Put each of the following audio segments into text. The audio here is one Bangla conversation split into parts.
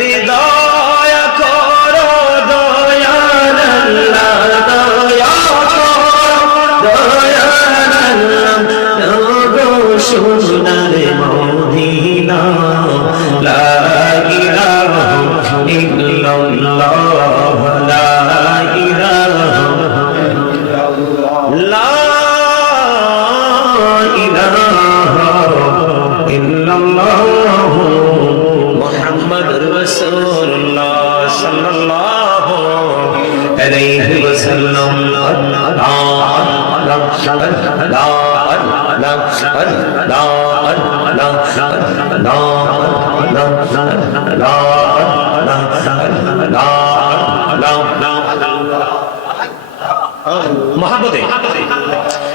রে দয়া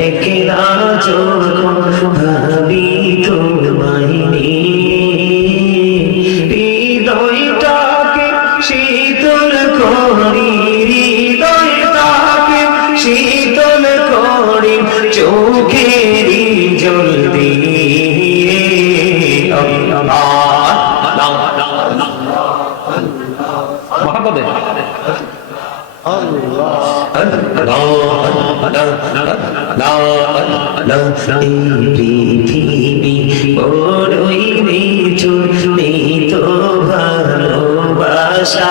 একলা চোখ ভাবি তোমায় মহাপদে পৃথিবী বড়ই বিচুনি তো ভালোবাসা।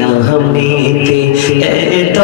নামেতে এত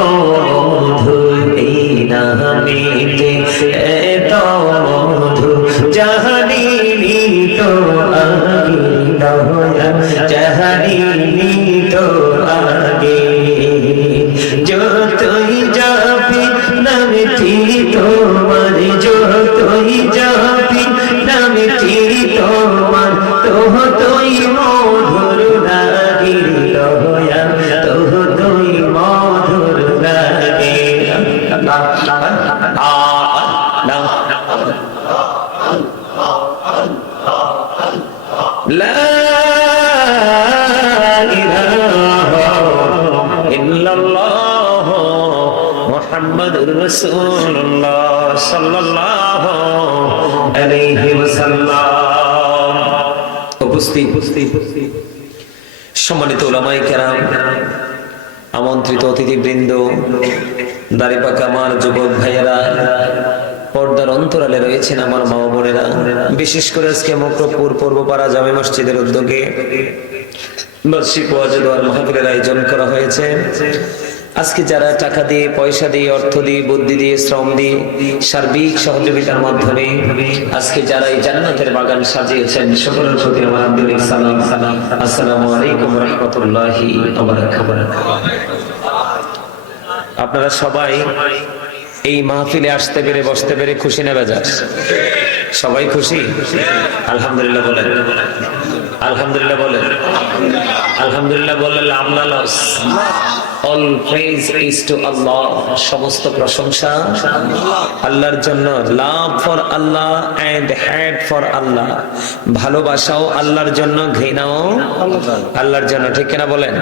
সম্মানিত ওলামায়ে কেরাম, আমন্ত্রিত অতিথিবৃন্দ দাড়িপাকা আমার যুবক ভাইয়েরা, পর্দার অন্তরালে রয়েছেন আমার মা বোনেরা। বিশেষ করে আজকে মক্রপুর পূর্বপাড়া জামে মসজিদের উদ্যোগে বার্ষিক ওয়াজেদ আয়োজন করা হয়েছে। আজকে যারা টাকা দিয়ে, পয়সা দিয়ে, অর্থ দিয়ে, বুদ্ধি দিয়ে, শ্রম দিয়ে, সার্বিক সহযোগিতার মাধ্যমে আজকে যারা এই জান্নাতের বাগান সাজিয়েছেন, সকলের প্রতি আমার আব্দুল সালাম। সালাম আসসালামু আলাইকুম রহমতুল্লাহি আপনারা সবাই এই মাহফিলে আসতে পেরে, বসতে পেরে খুশি নেবে যান সবাই খুশি? আলহামদুলিল্লাহ বলেন। আলহামদুলিল্লাহ বলেন। আলহামদুলিল্লাহ বললে লাভ না loss all praise is to Allah সমস্ত প্রশংসা আল্লাহর জন্য love for Allah and hate for Allah ভালোবাসাও আল্লাহর জন্য ঘৃণাও আল্লাহর জন্য। ঠিক কিনা বলেন?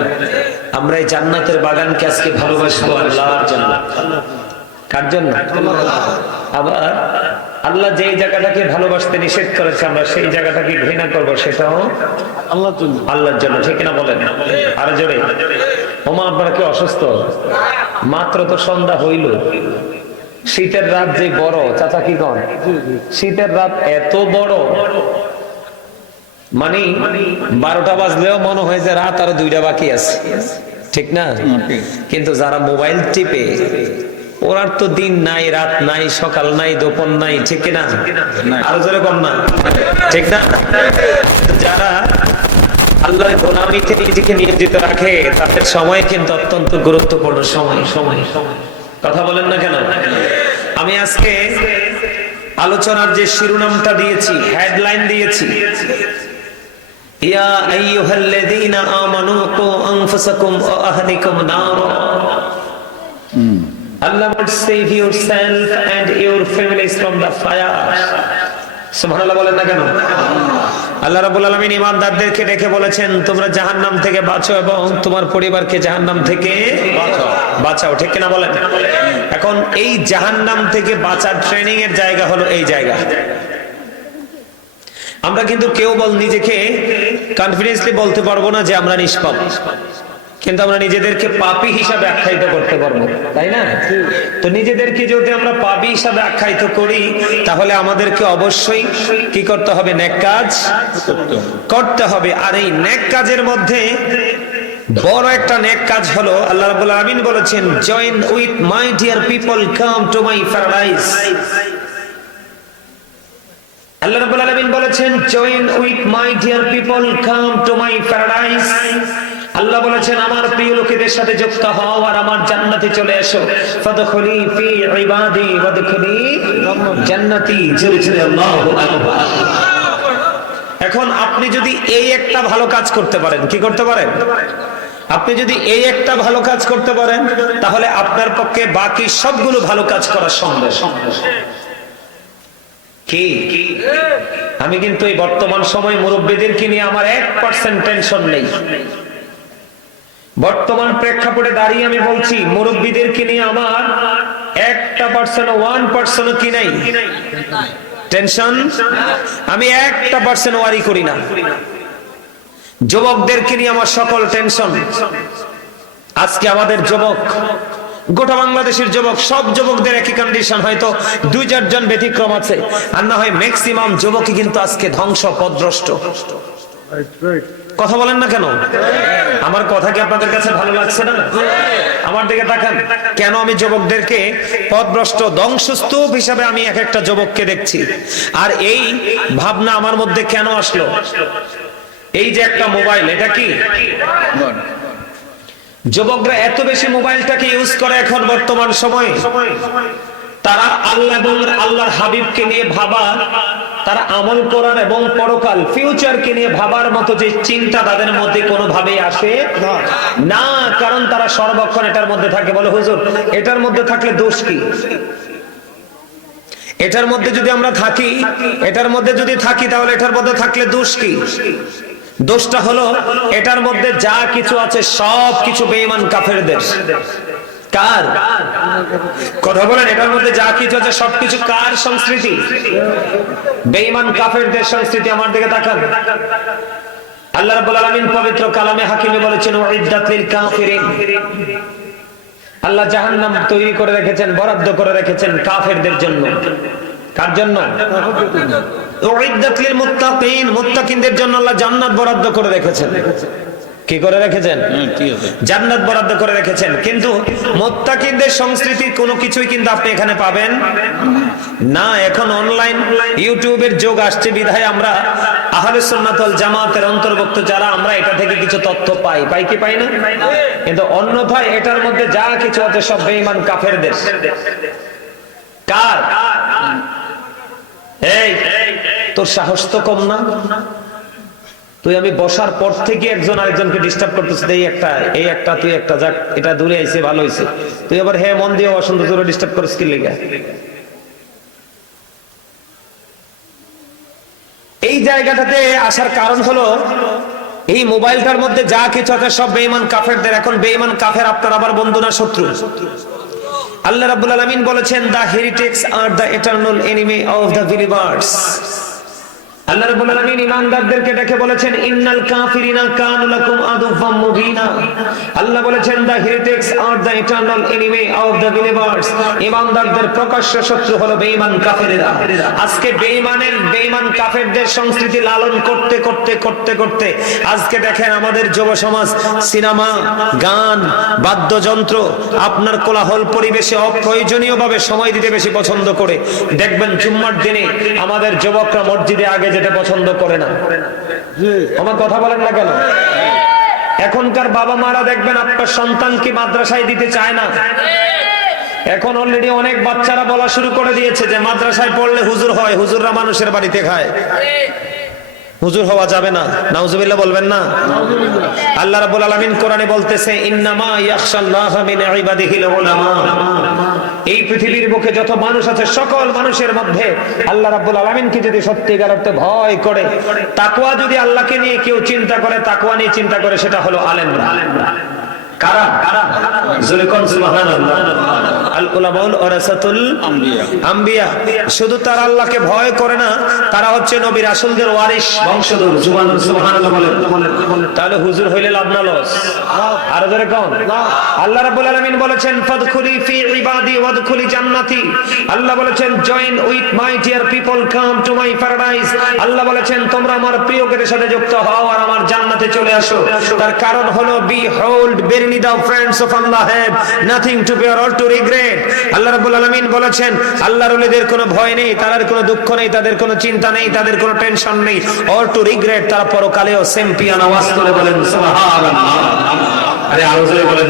আমরা এই জান্নাতের বাগানকে আজকে ভালোবাসবো আল্লাহর জন্য। কার জন্য? আবার আল্লাহ যেই জায়গাটাকে ভালোবাসতে নিষেধ করেছে আমরা সেই জায়গাটাকে ঘৃণা করব সেটাও আল্লাহর জন্য। আল্লাহর জন্য। ঠিক না বলেন? আরও জোরে। ওমা আপনারা কি অসুস্থ? মাত্র তো সন্ধ্যা হইল। শীতের রাত যে বড়, চাচা কি কন? শীতের রাত এত বড়। মানে বারোটা বাজলেও মনে হয় যে রাত আরও দুইটা বাকি আছে। ঠিক না? কিন্তু যারা মোবাইল টিপে, ওরার তো দিন নাই, রাত নাই, সকাল নাই, দোপন নাই, ঠিক না আরও যেরকম না। ঠিক না? যারা আল্লাহর গোলামিতে নিজেকে নিয়োজিত রাখে তাদের সময় কিন্তু অত্যন্ত গুরুত্বপূর্ণ সময় সময়। কথা বলেন না কেন? আমি আজকে আলোচনার যে শিরোনামটা দিয়েছি হেডলাইন দিয়েছি। ইয়া আইয়ুহাল্লাযীনা আমানু কু আনফুসাকুম ওয়া আহলিকুম নারা। Allah would save yourself and your families from the fire. সুবহানাল্লাহ বলেন না কেন? আল্লাহ রাবুল আলমিন ইমানদারদেরকে রেখে বলেছেন, তোমরা জাহান নাম থেকে বাঁচো এবং তোমার পরিবারকে জাহান নাম থেকে বাঁচাও। ঠিক কিনা বলেন? এখন এই জাহান নাম থেকে বাঁচার ট্রেনিং এর জায়গা হলো এই জায়গা। আমরা কিন্তু কেউ বল নিজেকে কনফিডেন্সলি বলতে পারব না যে আমরা নিষ্পাপ। কিন্তু আমরা নিজেদেরকে পাপী হিসাবে আখ্যায়িত করতে পারব, তাই না? তো নিজেদেরকে যদি আমরা পাপী হিসাবে আখ্যায়িত করি, তাহলে আমাদেরকে অবশ্যই কি করতে হবে? নেক কাজ করতে হবে। আর এই নেক কাজের মধ্যে বড় একটা নেক কাজ হলো, আল্লাহ রাব্বুল আলামিন বলেছেন join with my dear people come to my paradise আল্লাহ রাব্বুল আলামিন বলেছেন join with my dear people come to my paradise আল্লাহ বলেছেন, আমার প্রিয় লোকেদের সাথে যুক্ত হও আর আমার জান্নাতে চলে এসো। ফাদখুলি ফি ইবাদি ওয়াদখুলি জান্নাতি। জোরে আল্লাহু আকবার। এখন আপনি যদি এই একটা ভালো কাজ করতে পারেন, কি করতে পারেন? আপনি যদি এই একটা ভালো কাজ করতে পারেন, তাহলে আপনার পক্ষে বাকি সবগুলো ভালো কাজ করা সম্ভব। কি? আমি কিন্তু এই বর্তমান সময় মুরব্বীদেরকে নিয়ে আমার এক পার্সেন্ট টেনশন নেই। বর্তমান প্রেক্ষাপটে দাঁড়িয়ে আমি বলছি, মুরব্বীদেরকে নিয়ে আমার একটা পার্সেন্ট ওয়ান পার্সেন্ট কি নাই? টেনশন আমি একটা পার্সেন্ট ওয়ারি করি না। যুবকদেরকে নিয়ে আমার সকল টেনশন আজকে আমাদের যুবক, গোটা বাংলাদেশের যুবক, সব যুবকদের একই কন্ডিশন হয়তো দুই চারজন ব্যতিক্রম আছে। আর না হয় ম্যাক্সিমাম যুবকই কিন্তু আজকে ধ্বংস পদদ্রষ্ট কথা বলেন না কেন? আমার কথা কি আপনাদের কাছে ভালো লাগছে না? আমার দিকে তাকান। কেন আমি যুবকদেরকে পদভ্রষ্ট ধ্বংসস্তূপ হিসাবে আমি এক একটা যুবককে দেখছি? আর এই ভাবনা আমার মধ্যে কেন আসলো? এই যে একটা মোবাইল, এটা কি? যুবকরা এত বেশি মোবাইলটাকে ইউজ করে এখন বর্তমান সময়ে। তারা আল্লাহ এবং আল্লাহর হাবিবকে নিয়ে ভাবা তারা আমল করার এবং পরকাল ফিউচারকে নিয়ে ভাবার মতো যে চিন্তা তাদের মধ্যে কোনোভাবেই আসে না। কারণ তারা সর্বক্ষণ এটার মধ্যে থাকে। বলে, হুজুর, এটার মধ্যে থাকলে দোষ কি? এটার মধ্যে যদি আমরা থাকি, এটার মধ্যে যদি থাকি, তাহলে এটার মধ্যে থাকলে দোষ কি? দোষটা হলো, এটার মধ্যে যা কিছু আছে সব কিছু বেঈমান কাফেরদের। কার? কথা বলেন, এটার মধ্যে যা কিছু আছে, সবকিছু কার সংস্কৃতি? বেঈমান কাফেরদের সংস্কৃতি, আমার দিকে তাকান। আল্লাহ রাব্বুল আলামিন পবিত্র কালামে হাকিমে বলেছেন উইদ্দাত লিল কাফিরিন। আল্লাহ জাহান্নাম তৈরি করে রেখেছেন, বরাদ্দ করে রেখেছেন কাফেরদের জন্য। কার জন্য? উইদ্দাত লিল মুত্তাকিন। মুত্তাকিনদের জন্য আল্লাহ জান্নাত বরাদ্দ করে রেখেছেন। কি করে রেখেছেন? জান্নাত বরাদ্দ করে রেখেছেন। কিন্তু মোত্তাকিনদের সংস্কৃতি কোনো কিছুই কিন্তু আপনি এখানে পাবেন না। এখন অনলাইন ইউটিউবের যোগ আসছে বিধায় আমরা আহলে সুন্নাতুল জামাতের অন্তর্ভুক্ত যারা আমরা এটা থেকে কিছু তথ্য পাই। পাই কি পাই না? কিন্তু অন্যথায় এটার মধ্যে যা কিছু আছে সব বেঈমান কাফেরদের। কার? এই তোর সাহস তো কম না? তুই আমি বসার পর থেকে একজন আরেকজনকে ডিস্টার্ব করতেছিস এই একটা এই একটা, তুই একটা, যাক, এটা দূরে আইছে, ভালো হইছে। তুই আবার হ্যাঁ মন দিয়ে অসন্ত জোরে ডিস্টার্ব করিস কি লেগে? এই জায়গাটাতে আসার কারণ হলো, এই মোবাইলটার মধ্যে যা কিছু আছে সব বেঈমান কাফেরদের। এখন বেঈমান কাফের আপনার আবার বন্ধু না শত্রু? আল্লাহ রাব্বুল আলামিন বলেছেন the heretics are the eternal enemy of the believers আল্লাহ রাব্বুল আলামিন ঈমানদারদেরকে বলেছেন, ইন্নাল কাফিরিনা কানু লাকুম আদুফাম মুবিনা। আল্লাহ বলেছেন the heretics are the eternal enemy of the believers ঈমানদারদের প্রকাশ্য শত্রু হলো বেঈমান কাফেরেরা। আজকে বেঈমানের, বেঈমান কাফেরদের সংস্কৃতি লালন করতে করতে করতে করতে আজকে দেখেন আমাদের যুব সমাজ, সিনেমা, গান, বাদ্যযন্ত্র আপনার কোলাহল পরিবেশে অপ্রয়োজনীয়ভাবে সময় দিতে বেশি পছন্দ করে। দেখবেন জুম্মার দিনে আমাদের যুবকরা মসজিদে আগে যেতে পছন্দ করে না। আমার কথা বলেন না কেন? এখনকার বাবা মারা দেখবেন আপনার সন্তানকে মাদ্রাসায় দিতে চায় না। এখন অলরেডি অনেক বাচ্চারা বলা শুরু করে দিয়েছে যে মাদ্রাসায় পড়লে হুজুর হয় হুজুররা মানুষের বাড়িতে খায়। হুজুর হওয়া যাবে না। নাউজুবিল্লাহ বলবেন না? আল্লাহ রাব্বুল আলামিন কোরআনে বলতেছে ইন্নামা ইয়াখশাল্লাহা মিন ইবাদিহিল উলামা। এই পৃথিবীর বুকে যত মানুষ আছে, সকল মানুষের মধ্যে আল্লাহ রাব্বুল আলামিনকে যদি সত্যিকার অর্থে ভয় করে তাকুয়া যদি আল্লাহকে নিয়ে কেউ চিন্তা করে তাকুয়া নিয়ে চিন্তা করে, সেটা হলো আলেমরা। কারা জোরে কোন সুবহানাল্লাহ আল উলামাউল ওয়ারাসাতুল আম্বিয়া। শুধু তারা আল্লাহকে ভয় করে না তারা হচ্ছে নবী রাসূলদের ওয়ারিস বংশধর। সুবহানাল্লাহ বলেন। তাহলে হুজুর হইলে লাভ না লস? আর জোরে কোন। আল্লাহ রাব্বুল আলামিন বলেছেন ফাদখুলি ফি ইবাদি ওয়াদখুলি জান্নাতি। আল্লাহ বলেছেন join with my dear people come to my paradise আল্লাহ বলেছেন তোমরা আমার প্রিয়কের সাথে যুক্ত হও আর আমার জান্নাতে চলে আসো। তার কারণ হলো B hold বেরিনি the friends of Allah have nothing to fear or to regret আল্লাহ রাব্বুল আলামিন বলেছেন, আল্লাহর ওলিদের কোনো ভয় নেই, তাদের কোনো দুঃখ নেই, তাদের কোনো চিন্তা নেই, তাদের কোনো টেনশন নেই অর টু রিগ্রেট তারা পরকালেও চ্যাম্পিয়ন আওয়াজ করে বলেন, সুবহানাল্লাহ। আরে আরও জোরে বলেন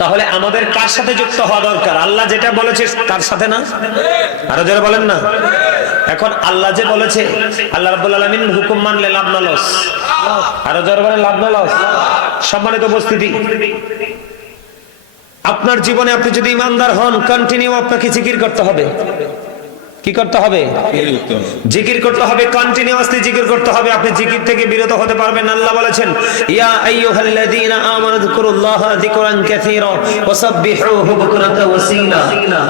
তাহলে আমাদের কার সাথে যুক্ত হওয়া দরকার? আল্লাহ যেটা বলেছে তার সাথে না? আরও যারা বলেন না? এখন আল্লাহ যে বলেছে, আল্লাহ রাব্বুল আলামিন হুকুম মানলে লাভ না লস। আরও দরবারে লাভ না লস। সম্মানিত উপস্থিতি, আপনার জীবনে আপনি যদি ইমানদার হন কন্টিনিউ আপনাকে জিকির করতে হবে। কি করতে হবে? জিকির করতে হবে। কন্টিনিউয়াসলি জিকির করতে হবে। আপনি জিকির থেকে বিরত হতে পারবেন। আল্লাহ বলেছেন ইয়া আইয়ুহাল্লাযীনা আমানু যিকুরুল্লাহা যিকরান কাসীরা ওয়াসাব্বিহুহু বুকরাতাও ওয়াসীলা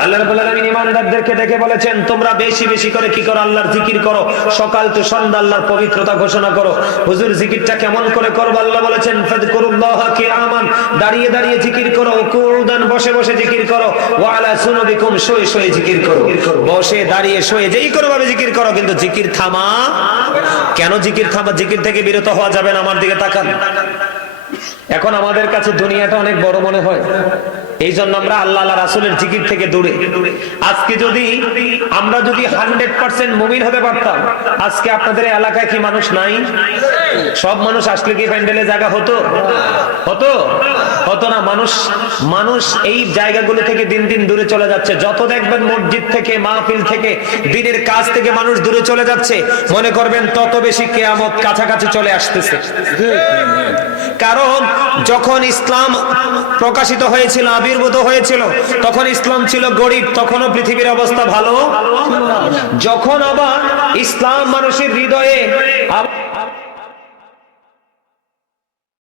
আল্লাহ রাব্বুল আলামিন ঈমানদারদেরকে ডেকে বলেছেন তোমরা বেশি বেশি করে কি করো? আল্লাহর জিকির করো। সকাল তো সন্ধ্যা আল্লাহর পবিত্রতা ঘোষণা করো। হুজুর জিকিরটা কেমন করে করব? আল্লাহ বলেছেন ফাযকুরুল্লাহা কিয়ামান। দাঁড়িয়ে দাঁড়িয়ে জিকির করো কুউদান বসে বসে জিকির করো। ওয়া আলা সুনুবিকুম শুয়ে শুয়ে জিকির করো। বসে দাঁড়িয়ে শুয়ে যেই কোনো ভাবে জিকির করো, কিন্তু জিকির থামা, কেন জিকির থামা? জিকির থেকে বিরত হওয়া যাবে না আমার দিকে তাকান। এখন আমাদের কাছে দুনিয়াটা অনেক বড় মনে হয়। এই জন্য আমরা আল্লাহ রাসুলের জিকির থেকে দূরে। আজকে যদি আমরা যদি হান্ড্রেড পার্সেন্ট মুমিন হতে পারতাম, আজকে আপনাদের এলাকায় কি মানুষ নাই? সব মানুষ আসলে কি প্যান্ডেলে জায়গা হতো? হতো? হতো না, মানুষ মানুষ এই জায়গাগুলো থেকে দিন দিন দূরে চলে যাচ্ছে। যত দেখবেন মসজিদ থেকে, মাহফিল থেকে, দিনের কাজ থেকে মানুষ দূরে চলে যাচ্ছে, মনে করবেন তত বেশি কেয়ামত কাছাকাছি চলে আসতেছে। কারণ যখন ইসলাম প্রকাশিত হয়েছিল আবির্ভূত হয়েছিল। তখন ইসলাম ছিল গরিব, তখনও পৃথিবীর অবস্থা ভালো। যখন আবার ইসলাম মানুষের হৃদয়ে